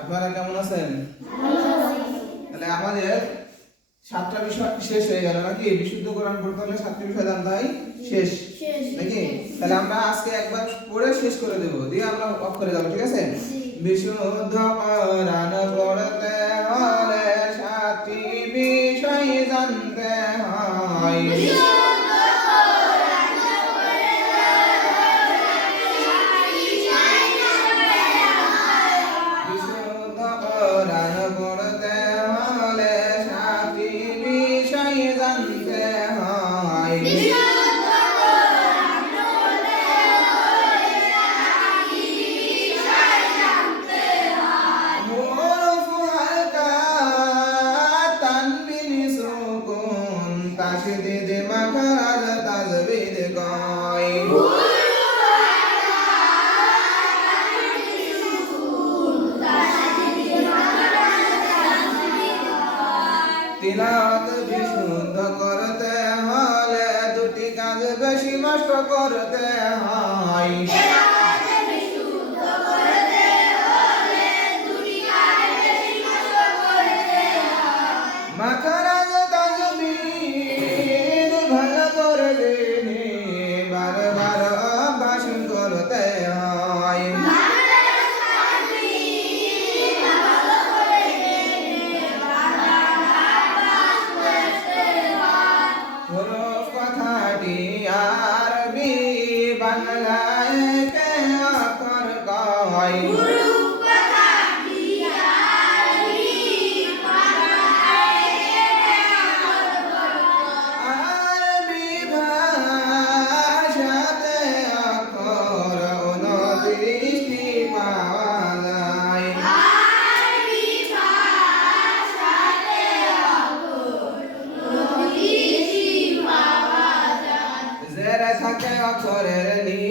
আপনারা কেমন আছেন? তাহলে আমাদের সাতটা বিষয় শেষ হয়ে গেল নাকি? বিশুদ্ধ কোরআন পড়তে হলে বিষয় জানতে হয় শেষ? নাকি? তাহলে আমরা আজকে একবার পড়ে শেষ করে দেব। দিয়ে আমরা অফ করে যাব, ঠিক আছে? বিশুদ্ধ কোরআন পড়তে হলে সাতটি বিষয় জানতে হয়। তিলাওয়াত বিশুদ্ধ করতে হলে দুটি কাজ বেশি নষ্ট করতে হয়।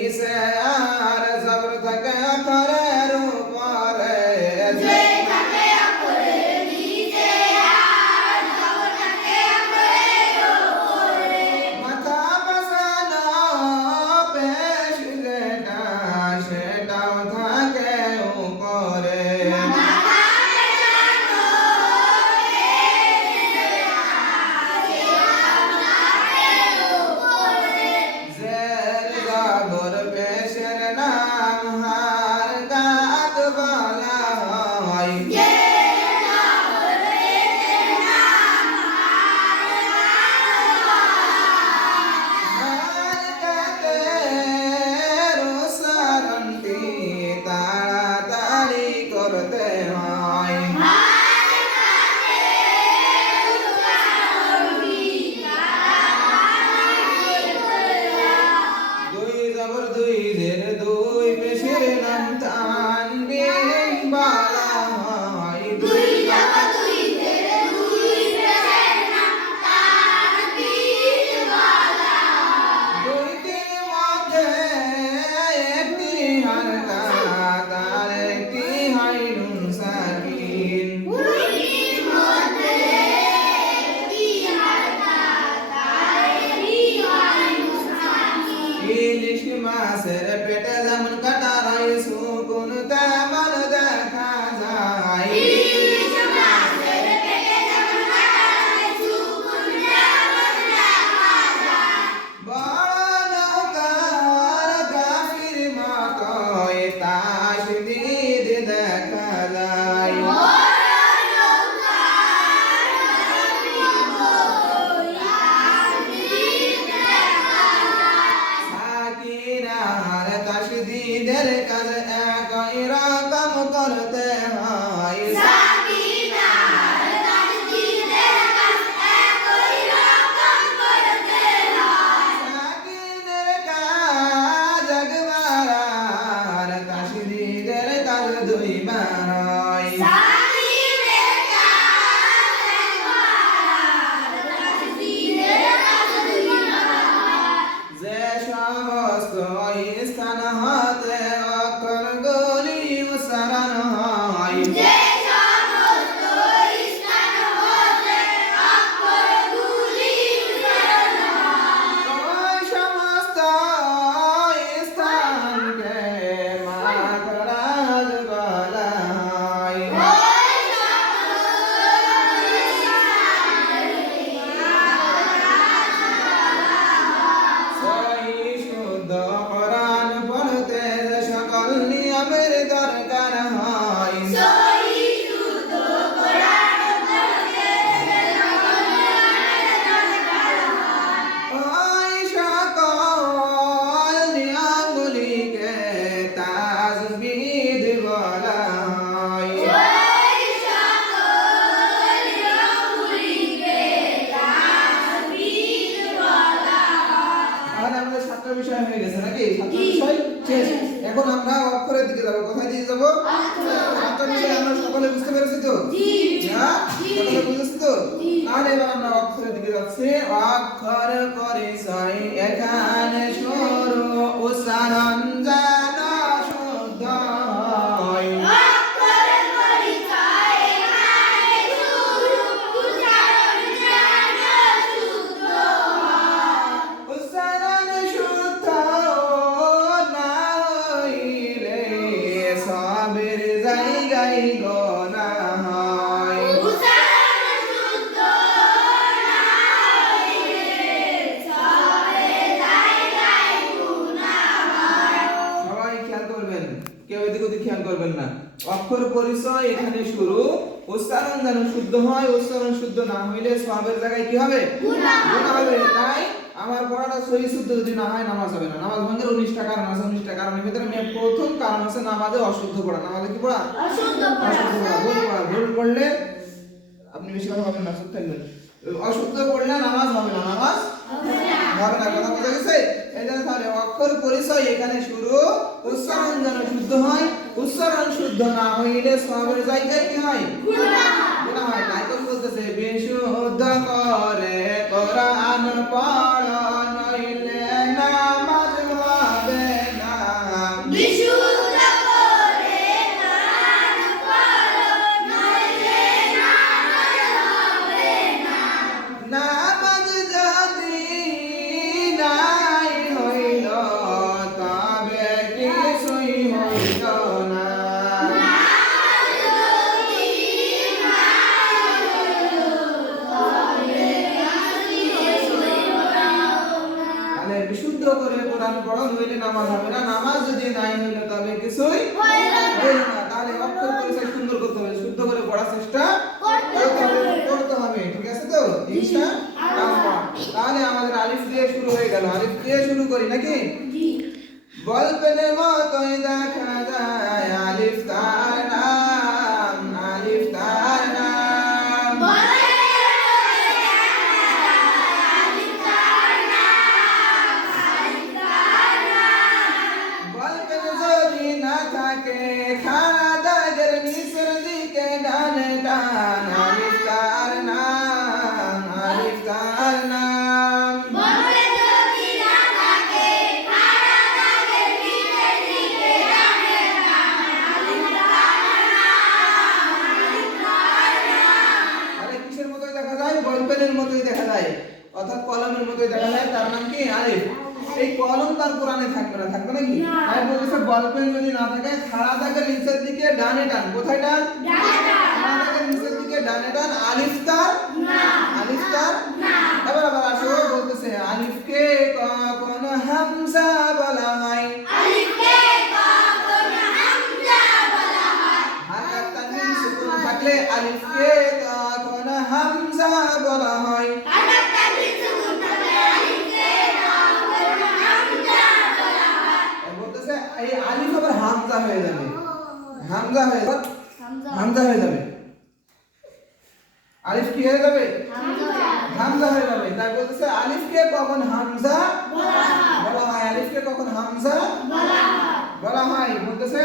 is a ഇമാനായി এখন আমরা অক্ষরের দিকে যাব। কোথায় দিয়ে যাব? আমরা সকলে বুঝতে পেরেছি তো? করবেন কেউ এদিক ওদিক খেয়াল করবেন না অক্ষর পরিচয় এখানে শুরু উচ্চারণ যেন শুদ্ধ হয় উচ্চারণ শুদ্ধ না হইলে সবের জায়গায় কি হবে। হবে তাই আমার পড়াটা সহি শুদ্ধ যদি না হয় নামাজ হবে না। নামাজ ভঙ্গের উনিশটা কারণ আছে উনিশটা কারণের ভিতরে মেয়ে প্রথম কারণ আছে নামাজে অশুদ্ধ পড়া। নামাজে কি পড়া? অশুদ্ধ পড়া। ভুল পড়া। ভুল পড়লে আপনি বেশি কথা বলবেন না চুপ থাকবেন। অশুদ্ধ পড়লে নামাজ হবে না। নামাজ হবে না। কথা বোঝা গেছে? এই জন্য তাহলে অক্ষর পরিচয় এখানে শুরু। উচ্চারণ যেন শুদ্ধ হয় উচ্চারণ শুদ্ধ না হইলে সবের জায়গায় কি হয়? গুনাহ হয়। তাই তো বলতেছে বিশুদ্ধ করে কোরআন পড় আমাদের আলিফ দিয়ে শুরু হয়ে গেল। আলিফ দিয়ে শুরু করি নাকি? গল্পের মতোই দেখা যায় আলিফ তার থাকবে না। থাকবে নাকি তাই বলতেছে বলপেন যদি না থাকে খাড়া দাগের নিচের দিকে ডানে টান কোথায় টান খাড়া দাগের নিচের দিকে ডানে টান আলিফ তার? আলিফ তার? এবার আবার আসো বলতেছে আলিফকে কখন হামজা বলা হয়? হারকাত তানবিন সুকুন থাকলে আলিফকে কখন হামজা বলা হয়? হামজা হয়ে যাবে। হামজা হয়ে যাবে। হামজা। হয়ে যাবে। আলিফ কি হয়ে যাবে? হামজা। হয়ে যাবে। তাই বলতেছে আলিফকে কখন হামজা? বলা হয়। আলিফকে কখন হামজা? বলা হয়। বলতেছে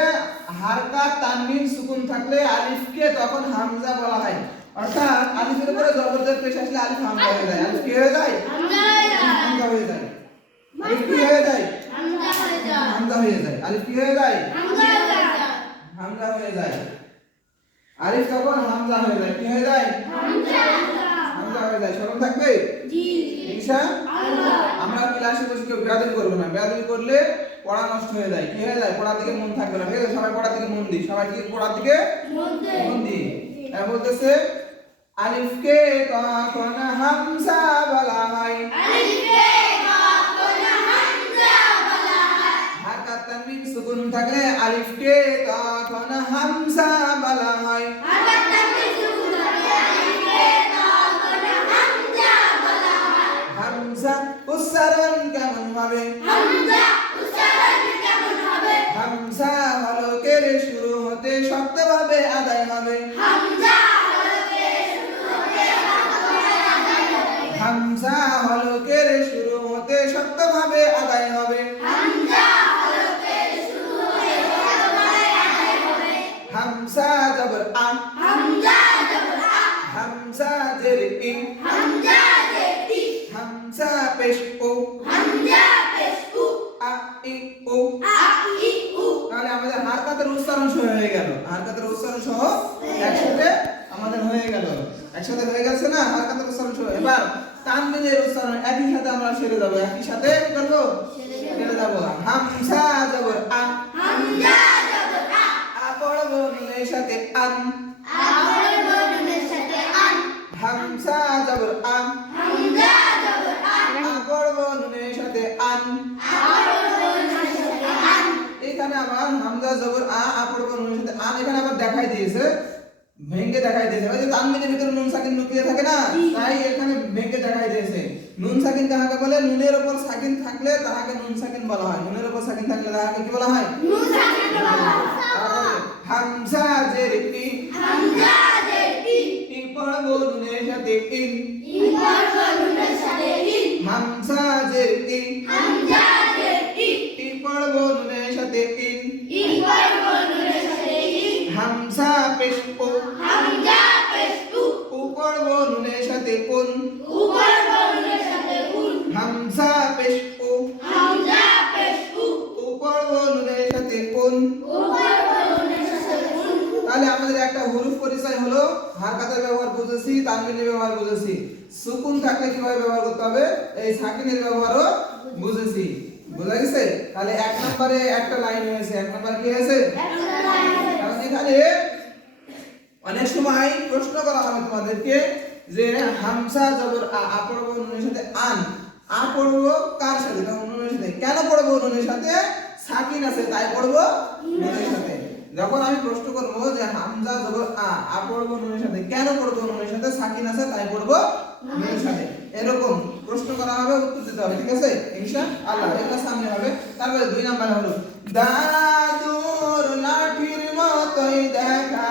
হারকা তানবিন সুকুন থাকলে আলিফকে তখন হামজা বলা হয়। অর্থাৎ আলিফের উপরে জবরদস্ত পেশ আসলে আলিফ হামজা হয়ে যায়। আলিফ কি হয়ে যায়। হামজা হয়ে যায়। আলিফ কি হয়ে যায়? হামজা হয়ে যায়। আলিফ কি হয়ে যায়? হামজা হয়ে যায়। আলিফ তখন হামজা হয়ে যায়। কি হয়ে যায়? হামজা হয়ে যায়। স্মরণ থাকবে? আমরা ক্লাসে বসে কেউ বেয়াদবি করব না। বেয়াদবি করলে পড়া নষ্ট হয়ে যায়। কি হয়ে যায়? পড়ার দিকে মন থাকবে না। ঠিক আছে? সবাই পড়ার দিকে মন দিই। সবাই দিকে পড়ার দিকে মন দিই। তাই বলতেছে আলিফকে কখন হামজা বলা হয়। হারকাত তানবিন সুকুন থাকলে আলিফকে তখন হামজা হামজা জবর আ। হামজা হামজা জের হামজা জের হামজা পেশ ও হামজা পেশ উ। আ ই ও আ ই উ। তাহলে আমাদের হারকাতের উচ্চারণ সহ হয়ে গেল। হারকাতের উচ্চারণ সহ একসাথে আমাদের হয়ে গেল। একসাথে হয়ে গেছে না? হারকাতের উচ্চারণ সহ এবার তানবিনের উচ্চারণ একই সাথে আমরা সেরে যাব। একই সাথে কি করব? সেরে যাব। হামজা জবর আ। এখানে আবার দেখাই দিয়েছে ভেঙ্গে দেখাই দিয়েছে। ওই যে তানবিনের ভিতরে নুন সাকিন লুকিয়ে থাকে না? তাই এখানে ভেঙ্গে দেখাই দিয়েছে। নুন সাকিন কাহাকে বলে নুনের উপর সাকিন থাকলে তাহাকে নুন সাকিন বলা হয়। নুনের উপর সাকিন থাকলে তাহাকে কি বলা হয়? নুন সাকিন বলা হয়। হামজা জের। ই হামজা জের। ই ই পড়ব নুনের সাথে ইন। ইবার বর্ণের সাথে ইন হামজা জের ই হামজা জের ই ই পড়ব নুনের সাথে ইন ইবার বর্ণের সাথে ইন হামজা পেশ ও হামজা পেশ উ উ পড়ব নুনের সাথে উন উবার বর্ণের সাথে উন হামজা পেশ ও হামজা পেশ উ উ পড়ব নুনের সাথে উন উবার বর্ণের সাথে উন তাহলে আমাদের একটা হুরুফ পরিচয় হলো হারকাতের ব্যবহার বুঝেছি তানবিনের ব্যবহার বুঝেছি সুকুন থাকলে কীভাবে ব্যবহার করতে হবে এই সাকিনের ব্যবহারও বুঝেছি বুঝা গেছে তাহলে এক নম্বরে একটা লাইন হয়েছে। এক নম্বর কি হয়েছে? কারণ এখানে অনেক সময় প্রশ্ন করা হবে তোমাদেরকে যে হামসা জবর আ আ পড়ব নুনের সাথে আন। আ পড়ব কার সাথে? তখন নুনের সাথে। কেন পড়ব নুনের সাথে? সাকিন আছে তাই পড়ব নুনের সাথে। যখন আমি প্রশ্ন করব যে হামজা জবর আ আ পড়ব নুনের সাথে। কেন পড়ব নুনের সাথে? সাকিন আছে তাই পড়ব নুনের সাথে। এরকম। প্রশ্ন করা হবে, উত্তর দিতে হবে, ঠিক আছে? ইনশা আল্লাহ, এটা সামনে হবে। তারপরে দুই নাম্বার হলো, দাদুর লাঠির মতোই দেখা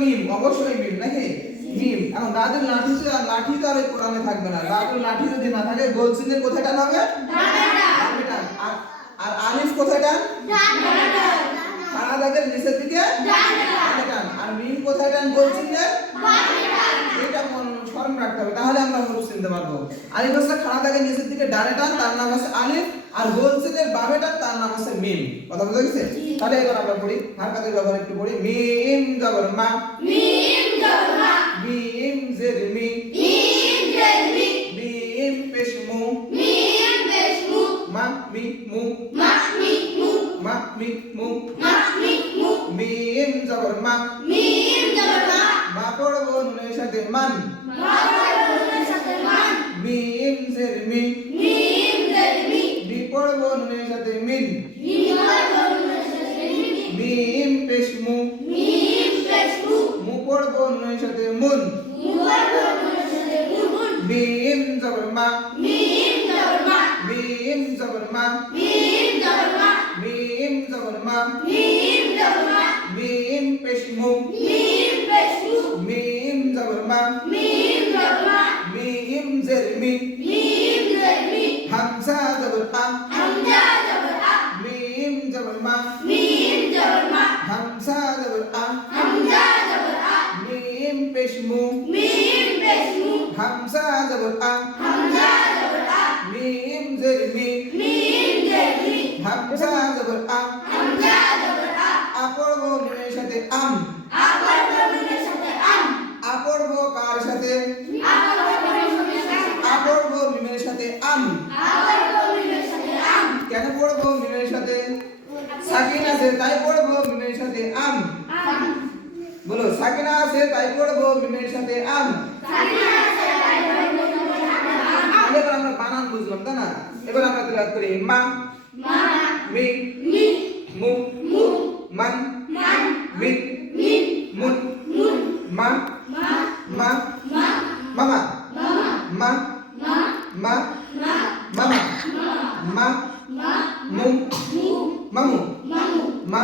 মিম অবশ্যই মিম নাকি? মিম। এখন দাদুর লাঠি আর লাঠি তো আর কোরআনে থাকবে না। দাদুর লাঠি যদি না থাকে গোল সিনের কোথায় টান হবে। আর আলিফ কোথায় টান? খাড়া দাগের নিচের দিকে? টান? আর মিম কোথায় টান? গোল সিনের এটা মন স্মরণ রাখতে হবে তাহলে আমরা হরফ চিনতে পারব। আলিফ হচ্ছে খাড়া দাগের নিচের দিকে ডানে টান তার নাম হচ্ছে আলিফ। আর গোল বামেটা বামে তার নাম হচ্ছে মিম। কথা বুঝা গেছে? তাহলে এবার আমরা পড়ি হারকাতের ব্যবহার একটু পড়ি? মিম জবর মা মিম জবরা bun. Mim zabarma. Mim zabarma. Mim zabarma. Mim zabarma. Mim zabarma. Mim zabarma. Mim peshmum. Mim peshmum. Mim zabarma. Mim zabarma. Mim zermi. Mim zermi. Hamza zabarma. Hamza zabarma. Mim zabarma. Mim zabarma. Hamza zabarma. Hamza মিম পেশ মু মিম বেশমু। হামজা জবর আ। হামজা জবরা মিম জের me. মিম Jamie Hamza জবর আ। হামজা জবরা আ। পড়ব নুনের সাথে আম। আবার বর্ণের সাথে আম আ পড়ব কার সাথে আবার বর্ণের সাথে আ পড়ব মিমের সাথে আম আবার বর্ণের সাথে আম কেন পড়ব মিমের সাথে সাকিন আছে তাই পড়ব মিমের সাথে আম আম বলো সাকিনা আছে তাই পড়ব মিমের সাথে আম সাকিনা আছে তাই বর্ণের সাথে আম তাহলে এবার আমরা বানান বুঝলাম তাই না এবার আমরা তেলাওয়াত করি মা মা মি মি মু মু মান মান মিন মিন মুন মুন মা মা মা মা মামা মামা মা মা মা মা মামা মা মা মা মু মু মামু মামু মা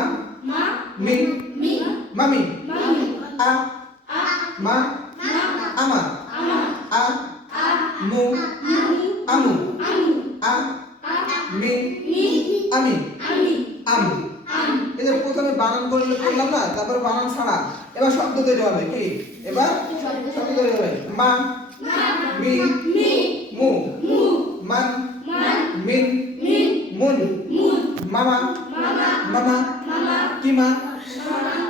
মা মিন মি মামি মামি আ আ মা মা আমা আমা আ আ মু আমু আমু আমু আমি আমি। এই যে প্রথমে বানান করলে করলাম না তারপর বানান ছাড়া। এবার শব্দ তৈরি হবে কি? এবার শব্দ তৈরি হবে। মা মা মি মি মু মু মান মান মিন মামা মামা কিমা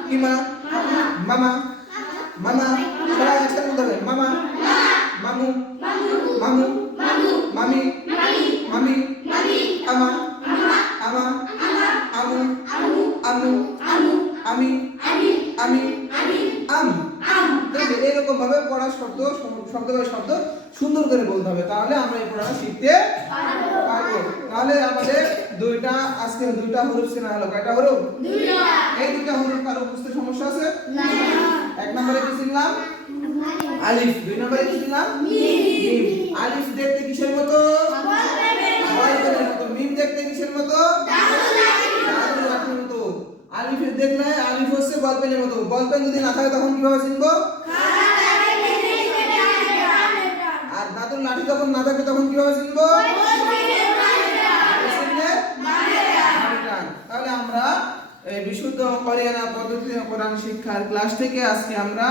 কিমা মামা আমু আমু আমু আমি আমি আমি দেখবে এরকম ভাবে পড়া শব্দ শব্দ করে শব্দ সুন্দর করে বলতে হবে। তাহলে আমরা এই পড়াটা শিখতে পারব। তাহলে আমাদের দুইটা আজকে দুইটা হরফ চেনা হলো। কয়টা দুইটা। এই দুইটা হরফ কারও বুঝতে সমস্যা আছে? এক নম্বরে কি চিনলাম? আলিফ। দুই নম্বরে কি চিনলাম? মিম। আলিফ দেখতে কিসের মতো? মিম দেখতে কিসের মতো? আলিফ দেখলে আলিফ হচ্ছে বলপেনের মতো। বলপেন যদি না থাকে তখন কীভাবে চিনবো? আর দাদুর লাঠি যখন না থাকে তখন কীভাবে চিনবো? তাহলে আমরা এই বিশুদ্ধ কোরিয়ানা পদ্ধতিতে কোরআন শিক্ষার ক্লাস থেকে আজকে আমরা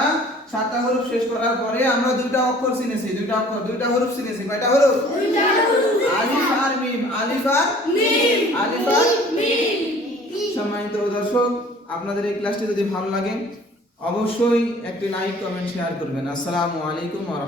সাতটা হরফ শেষ করার পরে আমরা দুইটা অক্ষর চিনেছি। দুইটা অক্ষর দুইটা হরফ চিনেছি। কয়টা হরফ? আলিফ আর মিম। আলিফ আর মিম। আলিফ আর সম্মানিত দর্শক, আপনাদের এই ক্লাসটি যদি ভালো লাগে, অবশ্যই একটি লাইক কমেন্ট শেয়ার করবেন। আসসালামু আলাইকুম ওয়া